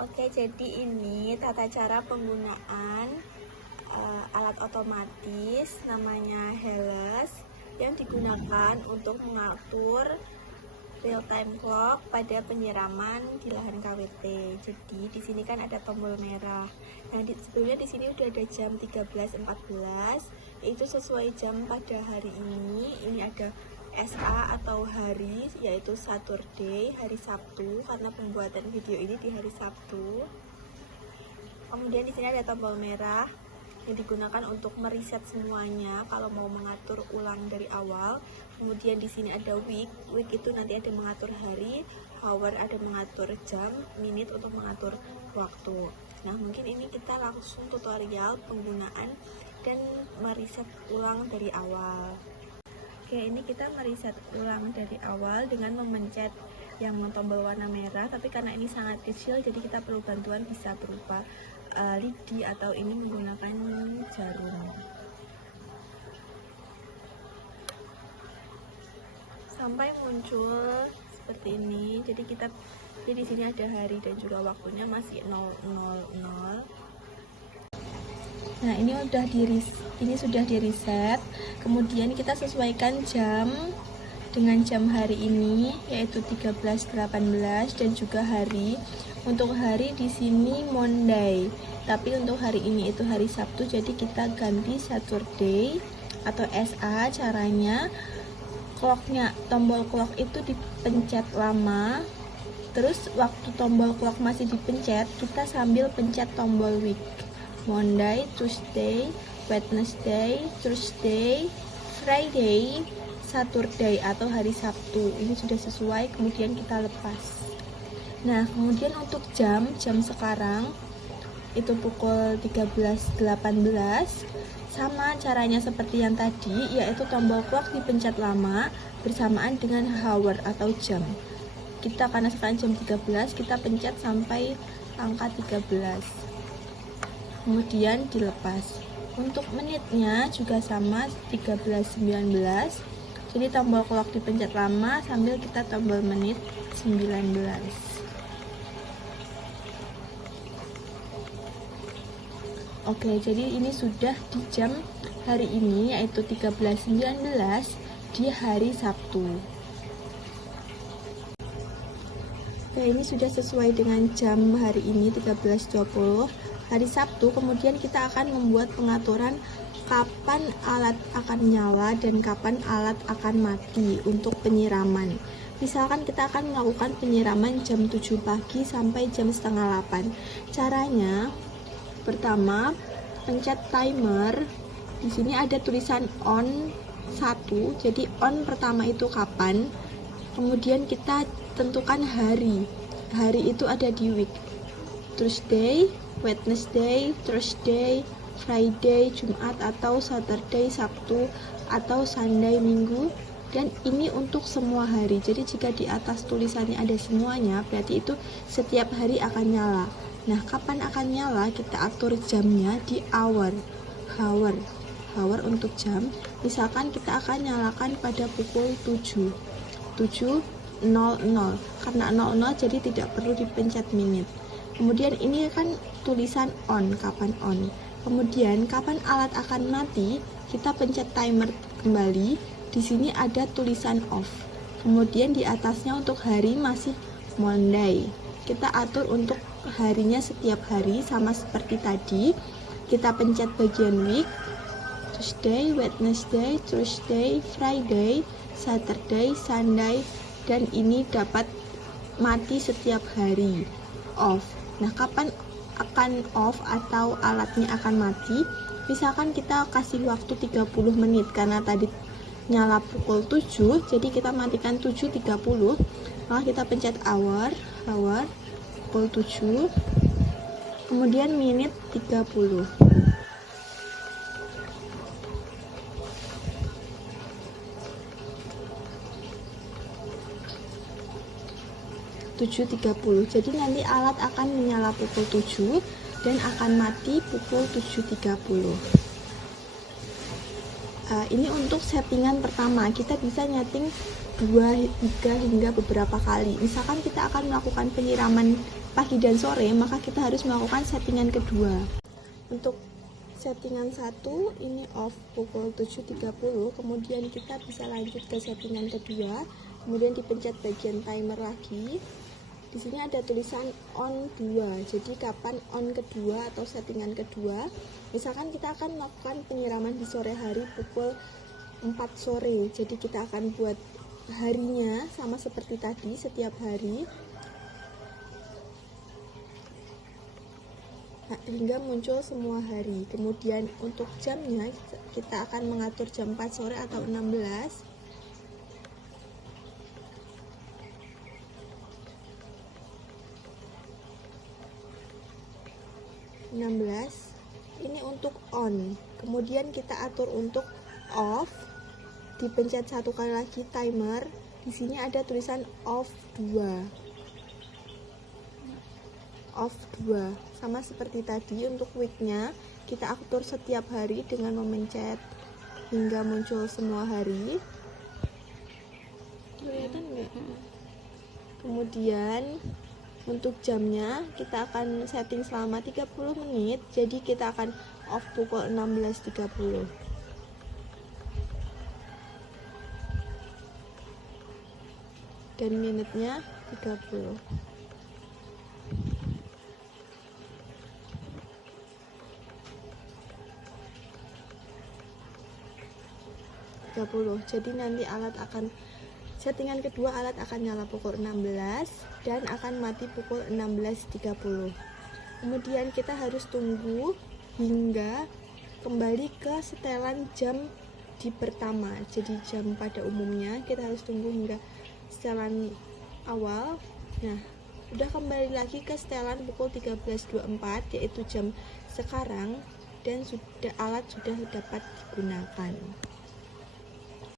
Oke, jadi ini tata cara penggunaan alat otomatis namanya Hellas yang digunakan untuk mengatur real time clock pada penyiraman di lahan KWT. Jadi di sini kan ada tombol merah. Nah, sebetulnya di sini udah ada jam 13.14, yaitu sesuai jam pada hari ini. Ini ada SA atau hari, yaitu Saturday, hari Sabtu, karena pembuatan video ini di hari Sabtu. Kemudian di sini ada tombol merah yang digunakan untuk mereset semuanya kalau mau mengatur ulang dari awal. Kemudian di sini ada week itu nanti ada mengatur hari, hour ada mengatur jam, minute untuk mengatur waktu. Nah, mungkin ini kita langsung tutorial penggunaan dan mereset ulang dari awal. Oke, ini kita mereset ulang dari awal dengan memencet yang tombol warna merah, tapi karena ini sangat kecil jadi kita perlu bantuan, bisa berupa lidi atau ini menggunakan jarum. Sampai muncul seperti ini. Jadi di sini ada hari dan juga waktunya masih 000. Nah, ini sudah di reset. Kemudian kita sesuaikan jam dengan jam hari ini, yaitu 13.18, dan juga hari. Untuk hari di sini Monday, tapi untuk hari ini itu hari Sabtu, jadi kita ganti Saturday atau SA. Caranya tombol clock itu dipencet lama, terus waktu tombol clock masih dipencet, kita sambil pencet tombol week. Monday, Tuesday, Wednesday, Thursday, Friday, Saturday atau hari Sabtu. Ini sudah sesuai, kemudian kita lepas. Nah, kemudian untuk jam sekarang itu pukul 13.18. Sama caranya seperti yang tadi, yaitu tombol clock dipencet lama bersamaan dengan hour atau jam. Karena sekarang jam 13, kita pencet sampai angka 13. Kemudian dilepas. Untuk menitnya juga sama, 13.19. Jadi tombol clock dipencet lama sambil kita tombol menit 19. Oke, jadi ini sudah di jam hari ini, yaitu 13.19 di hari Sabtu. Oke, ini sudah sesuai dengan jam hari ini 13.20 hari Sabtu. Kemudian kita akan membuat pengaturan kapan alat akan nyala dan kapan alat akan mati untuk penyiraman. Misalkan kita akan melakukan penyiraman jam 7 pagi sampai jam setengah 8. Caranya, pertama, pencet timer. Di sini ada tulisan on 1. Jadi on pertama itu kapan. Kemudian kita tentukan hari. Hari itu ada di week. Tuesday, Wednesday, Thursday, Friday, Jumat atau Saturday, Sabtu atau Sunday, Minggu. Dan ini untuk semua hari. Jadi jika di atas tulisannya ada semuanya, berarti itu setiap hari akan nyala. Nah, kapan akan nyala kita atur jamnya di hour untuk jam. Misalkan kita akan nyalakan pada pukul 7.00 karena 00 jadi tidak perlu dipencet menit. Kemudian ini kan tulisan on, kapan on. Kemudian kapan alat akan mati, kita pencet timer kembali. Di sini ada tulisan off. Kemudian di atasnya untuk hari masih Monday. Kita atur untuk harinya setiap hari sama seperti tadi. Kita pencet bagian week, Tuesday, Wednesday, Thursday, Friday, Saturday, Sunday, dan ini dapat mati setiap hari. Off. Nah, kapan akan off atau alatnya akan mati? Misalkan kita kasih waktu 30 menit karena tadi nyala pukul 7, jadi kita matikan 7.30. Maka kita pencet hour pukul 7, kemudian menit 30. Jadi nanti alat akan menyala pukul 7 dan akan mati pukul 7.30. Ini untuk settingan pertama. Kita bisa nyeting 2 hingga beberapa kali. Misalkan kita akan melakukan penyiraman pagi dan sore, maka kita harus melakukan settingan kedua. Untuk settingan 1 ini off pukul 7.30, kemudian kita bisa lanjut ke settingan kedua, kemudian dipencet bagian timer lagi. Di sini ada tulisan on 2, jadi kapan on kedua atau settingan kedua. Misalkan kita akan melakukan penyiraman di sore hari pukul 4 sore, jadi kita akan buat harinya sama seperti tadi setiap hari hingga muncul semua hari. Kemudian untuk jamnya kita akan mengatur jam 4 sore atau 16. Ini untuk on, kemudian kita atur untuk off, dipencet 1 kali lagi timer. Di sini ada tulisan off 2, sama seperti tadi. Untuk weeknya kita atur setiap hari dengan memencet hingga muncul semua hari. Kelihatan nggak? Kemudian untuk jamnya kita akan setting selama 30 menit, jadi kita akan off pukul 16.30. Dan menitnya 30. Jadi nanti settingan kedua alat akan nyala pukul 16 dan akan mati pukul 16.30. Kemudian kita harus tunggu hingga kembali ke setelan jam di pertama. Jadi jam pada umumnya kita harus tunggu hingga setelan awal. Nah, udah kembali lagi ke setelan pukul 13.24, yaitu jam sekarang, dan alat sudah dapat digunakan.